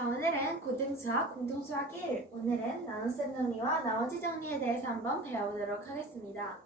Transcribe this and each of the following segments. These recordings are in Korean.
자, 오늘은 고등수학 공통수학 1. 오늘은 나눗셈 정리와 나머지 정리에 대해서 한번 배워보도록 하겠습니다.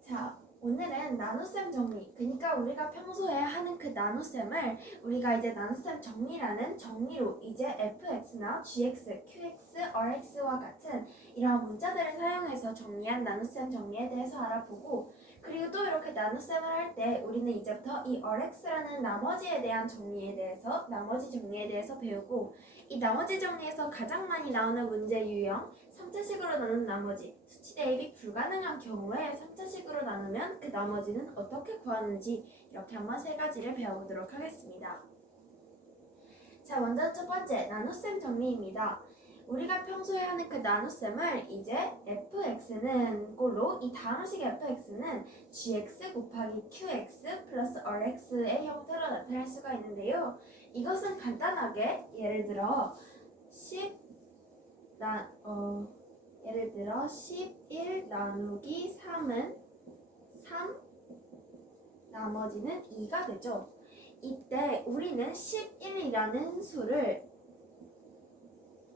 자, 오늘은 나눗셈 정리, 그러니까 우리가 평소에 하는 그 나눗셈을 우리가 이제 나눗셈 정리라는 정리로 이제 fx나 gx, qx, rx와 같은 이러한 문자들을 사용해서 정리한 나눗셈 정리에 대해서 알아보고, 그리고 또 이렇게 나눗셈을 할 때 우리는 이제부터 이 rx라는 나머지에 대한 정리에 대해서 나머지 정리에 대해서 배우고, 이 나머지 정리에서 가장 많이 나오는 문제 유형 3차식으로 나눈 나머지, 수치 대입이 불가능한 경우에 3차식으로 나누면 그 나머지는 어떻게 구하는지 이렇게 한번 세 가지를 배워보도록 하겠습니다. 자, 먼저 첫 번째 나눗셈 정리입니다. 우리가 평소에 하는 그 나눗셈을 이제 fx는 꼴로 이 다항식 fx는 gx 곱하기 qx 플러스 rx의 형태로 나타낼 수가 있는데요. 이것은 간단하게 예를 들어 11 나누기 3은 3, 나머지는 2가 되죠. 이때 우리는 11이라는 수를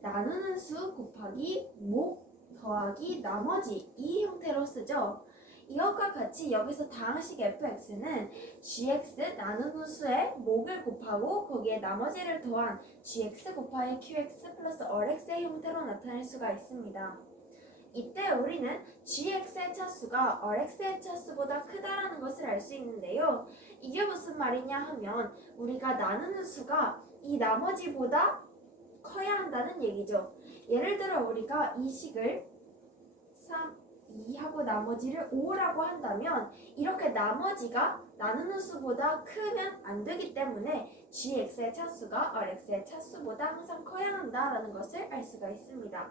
나누는 수 곱하기 목 더하기 나머지 이 형태로 쓰죠. 이것과 같이 여기서 다항식 fx는 gx 나누는 수의 목을 곱하고 거기에 나머지를 더한 gx 곱하기 qx 플러스 rx의 형태로 나타낼 수가 있습니다. 이때 우리는 gx의 차수가 rx의 차수보다 크다라는 것을 알 수 있는데요. 이게 무슨 말이냐 하면 우리가 나누는 수가 이 나머지보다 커야 한다는 얘기죠. 예를 들어 우리가 이 식을 3, 2하고 나머지를 5라고 한다면 이렇게 나머지가 나누는 수보다 크면 안 되기 때문에 gx의 차수가 rx의 차수보다 항상 커야 한다라는 것을 알 수가 있습니다.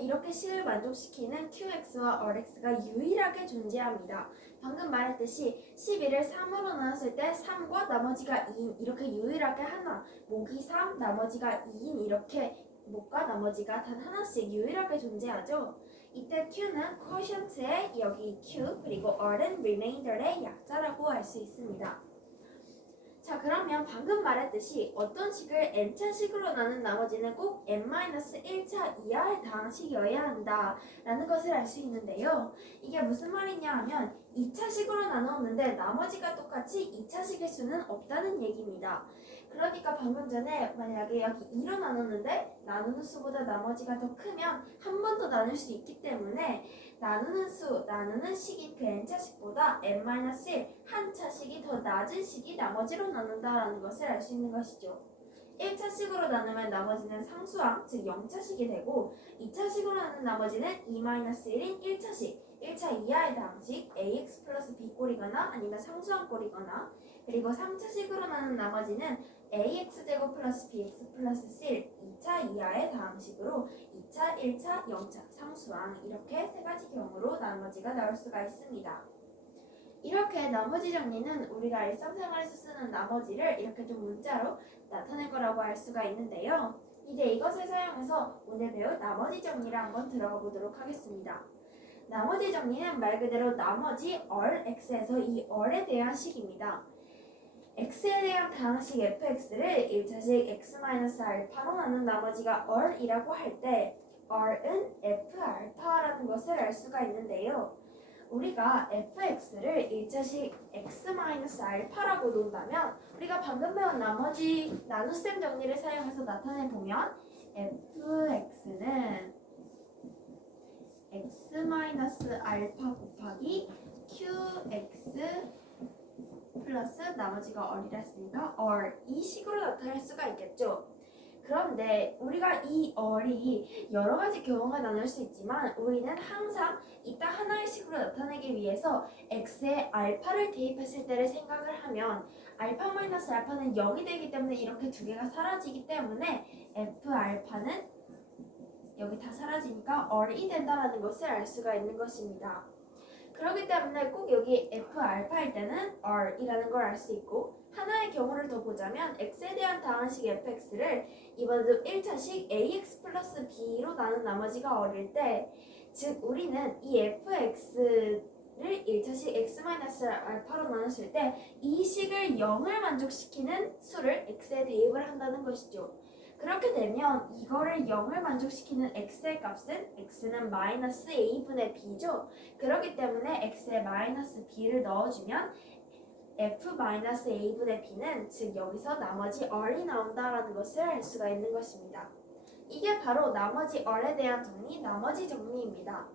이렇게 식을 만족시키는 qx와 rx가 유일하게 존재합니다. 방금 말했듯이 11을 3으로 나눴을 때 3과 나머지가 2인 이렇게 유일하게 하나, 목이 3, 나머지가 2인 이렇게 목과 나머지가 단 하나씩 유일하게 존재하죠. 이때 q는 quotient의 여기 q 그리고 r은 remainder의 약자라고 할 수 있습니다. 자, 그러면 방금 말했듯이 어떤 식을 n차식으로 나눈 나머지는 꼭 n-1차 이하의 다항식이어야 한다 라는 것을 알 수 있는데요. 이게 무슨 말이냐 하면 2차식으로 나눴는데 나머지가 똑같이 2차식일 수는 없다는 얘기입니다. 그러니까 방금 전에 만약에 여기 2로 나눴는데 나누는 수보다 나머지가 더 크면 한 번 더 나눌 수 있기 때문에 나누는 식인 그 n차식보다 n-1 한 차식이 더 낮은 식이 나머지로 나눈다라는 것을 알 수 있는 것이죠. 1차식으로 나누면 나머지는 상수항, 즉 0차식이 되고 2차식으로 나눈 나머지는 2-1인 1차식, 1차 이하의 다항식 ax 플러스 b꼴이거나 아니면 상수항꼴이거나, 그리고 3차식으로 나눈 나머지는 ax제곱 플러스 bx 플러스 c 2차 이하의 다항식으로 2차, 1차, 0차, 상수항 이렇게 세 가지 경우로 나머지가 나올 수가 있습니다. 이렇게 나머지 정리는 우리가 일상생활에서 쓰는 나머지를 이렇게 좀 문자로 나타낼 거라고 할 수가 있는데요. 이제 이것을 사용해서 오늘 배울 나머지 정리를 한번 들어가 보도록 하겠습니다. 나머지 정리는 말 그대로 나머지 x에서 이 r에 대한 식입니다. x에 대한 다항식 fx를 1차식 x-알파로 나눈 나머지가 r이라고 할 때 r은 f알파라는 것을 알 수가 있는데요. 우리가 fx를 1차식 x-알파라고 놓는다면 우리가 방금 배운 나머지 나눗셈 정리를 사용해서 나타내보면 fx는 x-알파 곱하기 qx 플러스 나머지가 r이라 했으니까 r 이 식으로 나타낼 수가 있겠죠. 그런데 우리가 이 r이 여러 가지 경우가 나눌 수 있지만 우리는 항상 이따 하나의 식으로 나타내기 위해서 x에 알파를 대입했을 때를 생각을 하면 알파-알파는 0이 되기 때문에 이렇게 두 개가 사라지기 때문에 f알파는 여기 다 사라지니까 r이 된다는 것을 알 수가 있는 것입니다. 그렇기 때문에 꼭 여기 f알파일 때는 r이라는 걸 알 수 있고, 하나의 경우를 더 보자면 x에 대한 다항식 fx를 이번에도 1차식 ax 플러스 b로 나눈 나머지가 r일 때, 즉 우리는 이 fx는 1차식 x-알파로 나눴을 때 이 식을 0을 만족시키는 수를 x에 대입을 한다는 것이죠. 그렇게 되면 이거를 0을 만족시키는 x의 값은 x는 마이너스 a분의 b죠. 그렇기 때문에 x에 마이너스 b를 넣어주면 f-a분의 b는 즉 여기서 나머지 r이 나온다라는 것을 알 수가 있는 것입니다. 이게 바로 나머지 r에 대한 정리, 나머지 정리입니다.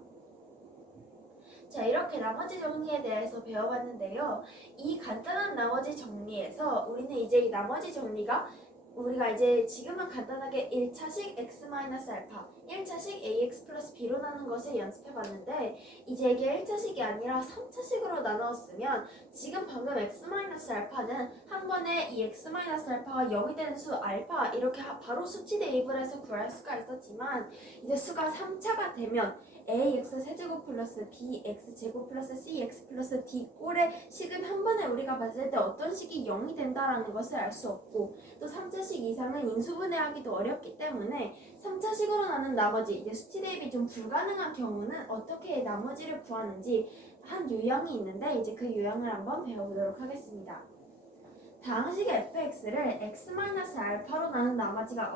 자, 이렇게 나머지 정리에 대해서 배워봤는데요. 이 간단한 나머지 정리에서 우리는 이제 이 나머지 정리가 우리가 이제 지금은 간단하게 1차식 x-알파, 1차식 ax 플러스 b로 나눈 것을 연습해봤는데 이제 이게 1차식이 아니라 3차식으로 나누었으면 지금 방금 x-알파는 한 번에 이 x-알파가 0이 되는 수 알파 이렇게 바로 수치 대입을 해서 구할 수가 있었지만 이제 수가 3차가 되면 ax 세제곱 플러스 bx 제곱 플러스 cx 플러스 d 꼴의 식은 한 번에 우리가 봤을 때 어떤 식이 0이 된다라는 것을 알 수 없고 또 3차식 이상은 인수분해하기도 어렵기 때문에 3차식으로 나눈 나머지 이제 수치 대입이 좀 불가능한 경우는 어떻게 나머지를 구하는지 한 유형이 있는데 이제 그 유형을 한번 배워보도록 하겠습니다. 다항식 fx를 x-알파로 나눈 나머지가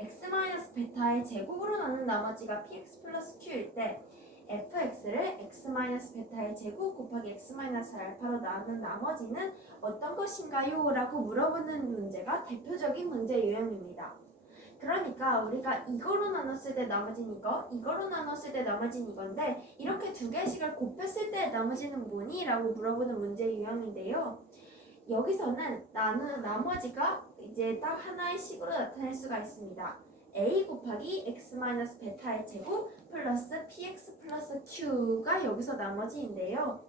x-베타의 제곱으로 나눈 나머지가 px 플러스 q일 때 fx를 x-베타의 제곱 곱하기 x-알파로 나눈 나머지는 어떤 것인가요? 라고 물어보는 문제가 대표적인 문제 유형입니다. 그러니까 우리가 이거로 나눴을 때 나머지는 이거, 이거로 나눴을 때 나머지는 이건데 이렇게 두 개씩을 곱했을 때 나머지는 뭐니? 라고 물어보는 문제 유형인데요. 여기서는 나머지가 이제 딱 하나의 식으로 나타낼 수가 있습니다. a 곱하기 x-베타의 제곱 플러스 px 플러스 q가 여기서 나머지인데요.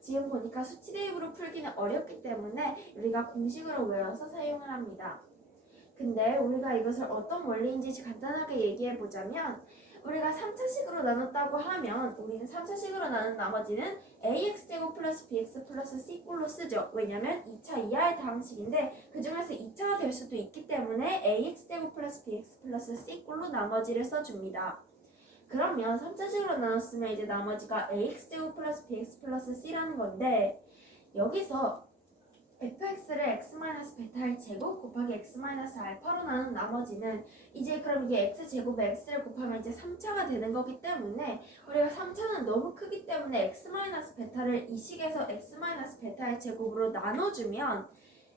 지금 보니까 수치 대입으로 풀기는 어렵기 때문에 우리가 공식으로 외워서 사용을 합니다. 근데 우리가 이것을 어떤 원리인지 간단하게 얘기해 보자면 우리가 3차식으로 나눴다고 하면 우리는 3차식으로 나눈 나머지는 ax제곱 플러스 bx 플러스 c꼴로 쓰죠. 왜냐면 2차 이하의 다항식인데 그 중에서 2차가 될 수도 있기 때문에 ax제곱 플러스 bx 플러스 c꼴로 나머지를 써줍니다. 그러면 3차식으로 나눴으면 이제 나머지가 ax제곱 플러스 bx 플러스 c라는 건데 여기서 fx를 x-베타의 제곱 곱하기 x-알파로 나눈 나머지는 이제 그럼 이게 x제곱에 x를 곱하면 이제 3차가 되는 거기 때문에 우리가 3차는 너무 크기 때문에 x-베타를 이 식에서 x-베타의 제곱으로 나눠주면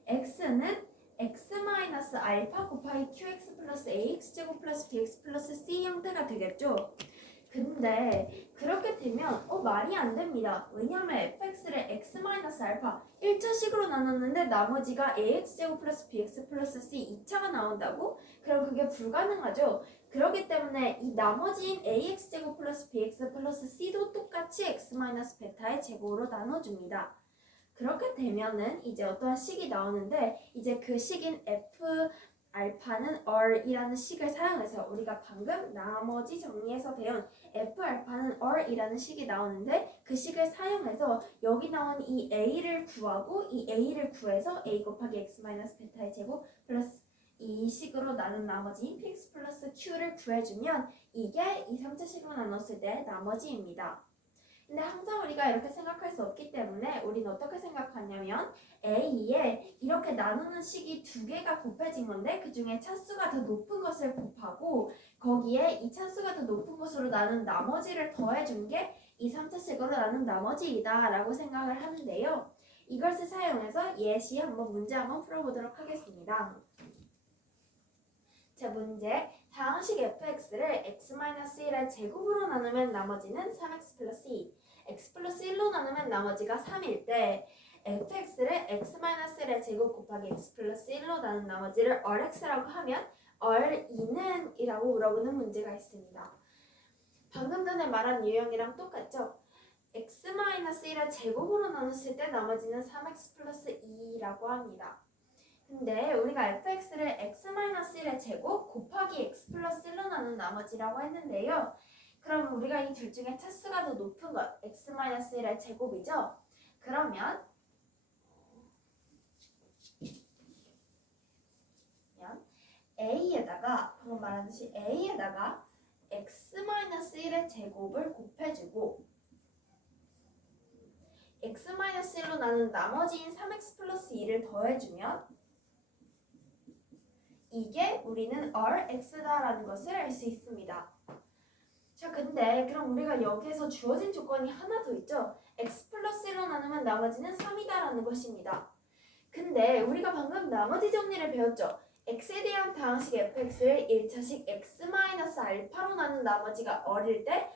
x는 x-알파 곱하기 qx 플러스 ax 제곱 플러스 bx 플러스 c 형태가 되겠죠. 근데 그렇게 되면 말이 안 됩니다. 왜냐하면 fx를 x-알파 1차식으로 나눴는데 나머지가 ax제곱 플러스 bx 플러스 c 2차가 나온다고? 그럼 그게 불가능하죠. 그렇기 때문에 이 나머지인 ax제곱 플러스 bx 플러스 c도 똑같이 x-베타의 제곱으로 나눠줍니다. 그렇게 되면은 이제 어떠한 식이 나오는데 이제 그 식인 f 알파는 r이라는 식을 사용해서 우리가 방금 나머지 정리해서 배운 f-알파는 r이라는 식이 나오는데 그 식을 사용해서 여기 나온 이 a를 구하고 이 a를 구해서 a 곱하기 x-베타의 제곱 플러스 이 식으로 나눈 나머지인 px 플러스 q를 구해주면 이게 이 3차식으로 나눴을 때 나머지입니다. 근데 항상 우리가 이렇게 생각할 수 없기 때문에 우리는 어떻게 생각하냐면 A에 이렇게 나누는 식이 두 개가 곱해진 건데 그 중에 차수가 더 높은 것을 곱하고 거기에 이 차수가 더 높은 것으로 나눈 나머지를 더해준 게 이 3차식으로 나눈 나머지이다 라고 생각을 하는데요. 이것을 사용해서 예시 한번 문제 한번 풀어보도록 하겠습니다. 자, 문제. 다항식 fx를 x-1의 제곱으로 나누면 나머지는 3x 플러스 2, x 플러스 1로 나누면 나머지가 3일 때 fx를 x-1의 제곱 곱하기 x 플러스 1로 나눈 나머지를 rx라고 하면 r2는? 이라고 물어보는 문제가 있습니다. 방금 전에 말한 유형이랑 똑같죠? x-1의 제곱으로 나눴을 때 나머지는 3x 플러스 2라고 합니다. 근데 우리가 fx를 x-1의 제곱 곱하기 x 플러스 1로 나눈 나머지라고 했는데요. 그럼 우리가 이 둘 중에 차수가 더 높은 것 x-1의 제곱이죠. 그러면 a에다가 방금 말한 듯이 a에다가 x-1의 제곱을 곱해주고 x-1로 나눈 나머지인 3x 플러스 2를 더해주면 이게 우리는 Rx다라는 것을 알 수 있습니다. 자, 근데 그럼 우리가 여기에서 주어진 조건이 하나 더 있죠? x 플러스 1로 나누면 나머지는 3이다라는 것입니다. 근데 우리가 방금 나머지 정리를 배웠죠? x에 대한 다항식 fx를 1차식 x-알파로 나눈 나머지가 어릴 때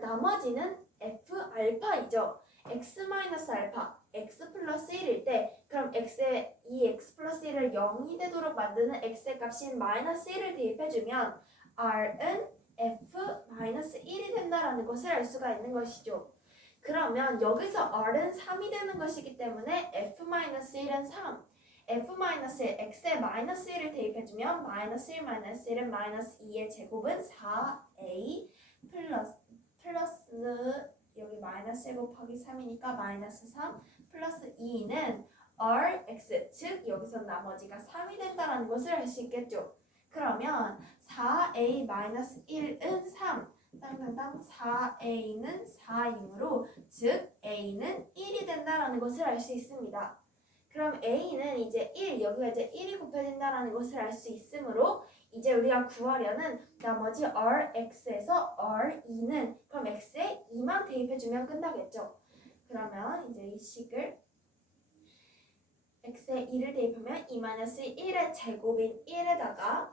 나머지는 f 알파이죠. x-알파, x 플러스 1일 때 그럼 이 x 플러스 1을 0이 되도록 만드는 x의 값인 마이너스 1을 대입해주면 r은 f-1이 된다라는 것을 알 수가 있는 것이죠. 그러면 여기서 r은 3이 되는 것이기 때문에 f-1은 3, f-1, x에 마이너스 1을 대입해주면 마이너스 1, 마이너스 1은 마이너스 2의 제곱은 4a 플러스 여기 마이너스 1 곱하기 3이니까 마이너스 3 플러스 2는 rx, 즉 여기서 나머지가 3이 된다는 것을 알 수 있겠죠. 그러면 4a-1은 3, 땅땅땅 4a는 4이므로 즉 a는 1이 된다는 것을 알 수 있습니다. 그럼 a는 이제 1, 여기가 이제 1이 곱해진다는 것을 알 수 있으므로 이제 우리가 구하려는 나머지 rx에서 r2는 그럼 x에 2만 대입해주면 끝나겠죠. 그러면 이제 이 식을 x에 2를 대입하면 2-1의 제곱인 1에다가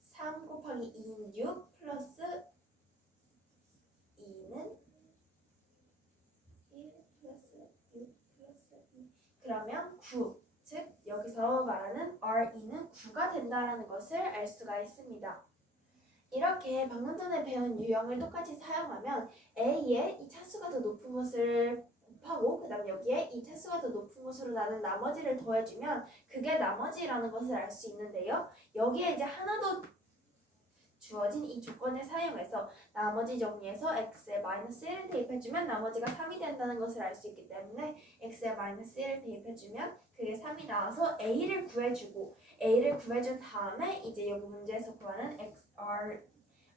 3 곱하기 2는 6 플러스 2는 1 플러스 6 플러스 2 그러면 9, 즉 여기서 말하는 R2는 9가 된다는 것을 알 수가 있습니다. 이렇게 방금 전에 배운 유형을 똑같이 사용하면 A의 이 차수가 더 높은 것을 곱하고 그 다음 여기에 이 차수가 더 높은 것으로 나눈 나머지를 더해주면 그게 나머지라는 것을 알 수 있는데요. 여기에 이제 하나 더 주어진 이 조건을 사용해서 나머지 정리해서 x에 마이너스 1을 대입해주면 나머지가 3이 된다는 것을 알 수 있기 때문에 x에 마이너스 1을 대입해주면 그게 3이 나와서 a를 구해주고 a를 구해준 다음에 이제 여기 문제에서 구하는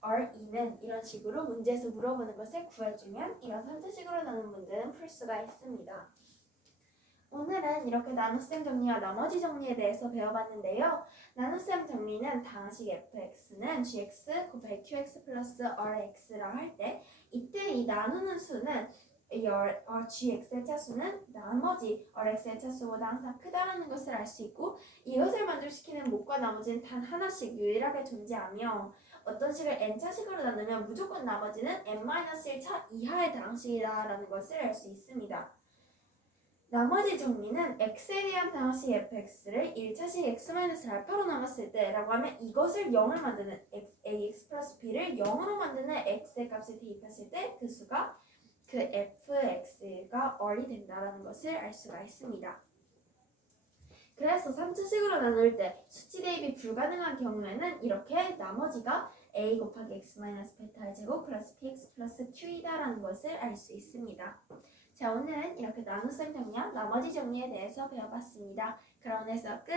R2는 이런 식으로 문제에서 물어보는 것을 구해주면 이런 3차식으로 나눈 문제는 풀 수가 있습니다. 오늘은 이렇게 나눗셈 정리와 나머지 정리에 대해서 배워봤는데요. 나눗셈 정리는 다항식 fx는 gx 곱하기 qx 플러스 rx라 할 때 이때 이 나누는 수는 gx의 차수는 나머지 rx의 차수보다 항상 크다라는 것을 알 수 있고 이것을 만족시키는 목과 나머지는 단 하나씩 유일하게 존재하며 어떤 식을 n차식으로 나누면 무조건 나머지는 n-1차 이하의 다항식이다라는 것을 알 수 있습니다. 나머지 정리는 x에 대한 다항식 fx를 1차식 x-알파로 나눴을 때 라고 하면 이것을 0을 만드는 ax 플러스 b를 0으로 만드는 x의 값을 대입했을 때 그 수가 그 fx가 r이 된다는 것을 알 수가 있습니다. 그래서 3차식으로 나눌 때 수치 대입이 불가능한 경우에는 이렇게 나머지가 a 곱하기 x-베타의 제곱 플러스 px 플러스 q이다라는 것을 알 수 있습니다. 자, 오늘은 이렇게 나눗셈 정리와 나머지 정리에 대해서 배워봤습니다. 그럼 오늘 수업 끝!